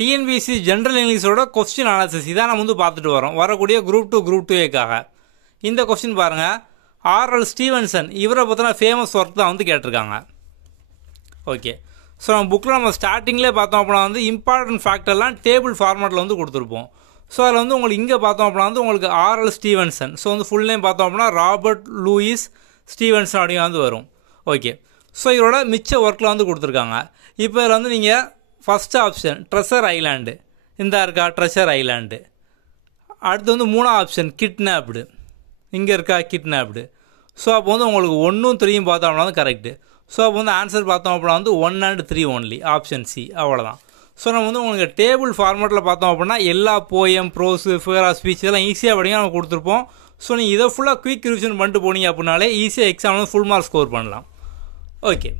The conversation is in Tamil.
டிஎன்பிஎஸ்சி ஜென்ரல் இங்கிலீஷோட கொஸ்டின் அனாலிசிஸ் இதான் நம்ம வந்து பார்த்துட்டு வரோம் வரக்கூடிய குரூப் 2A இந்த கொஸ்டின் பாருங்கள். ஆர்எல் ஸ்டீவன்சன் இவரை பற்றின ஃபேமஸ் ஒர்க் தான் வந்து கேட்டிருக்காங்க. ஓகே, ஸோ நம்ம புக்கில் நம்ம ஸ்டார்டிங்லேயே பார்த்தோம் அப்படின்னா வந்து இம்பார்ட்டன்ட் ஃபேக்டர்லாம் டேபிள் ஃபார்மேட்டில் வந்து கொடுத்துருப்போம். ஸோ அதில் வந்து உங்களுக்கு இங்கே பார்த்தோம் அப்படின்னா வந்து உங்களுக்கு ஆர்எல் ஸ்டீவன்சன், ஸோ வந்து ஃபுல் நேம் பார்த்தோம் அப்படின்னா ராபர்ட் லூயிஸ் ஸ்டீவன்சன் அப்படின்னு வந்து வரும். ஓகே, ஸோ இதோட மிச்ச ஒர்க்கில் வந்து கொடுத்துருக்காங்க. இப்போ இதில் வந்து நீங்கள் ஃபஸ்ட் ஆப்ஷன் ட்ரெஷர் ஐலாண்டு இந்த இருக்கா, ட்ரெஷர் ஐலாண்டு. அடுத்து வந்து 3ஆம் ஆப்ஷன் கிட்னாப்டு இங்கே இருக்கா, கிட்னாப்டு. ஸோ அப்போ வந்து உங்களுக்கு 1 3 பார்த்தோம் அப்படின்னா வந்து கரெக்டு. ஸோ அப்போ வந்து ஆன்சர் பார்த்தோம் அப்படின்னா வந்து 1 and 3 ஒன்லி, ஆப்ஷன் சி, அவ்வளோதான். ஸோ நம்ம வந்து உங்களுக்கு டேபிள் ஃபார்மேட்டில் பார்த்தோம் அப்படின்னா எல்லா poem, prose, figure of speech இதெல்லாம் ஈஸியாக படிங்க நம்ம கொடுத்துருப்போம். ஸோ நீங்கள் இதை ஃபுல்லாக குயிக் ரிவிஷன் பண்ணிட்டு போனீங்க அப்படின்னாலே ஈஸியாக எக்ஸாம் வந்து ஃபுல் மார்க் ஸ்கோர் பண்ணலாம். ஓகே.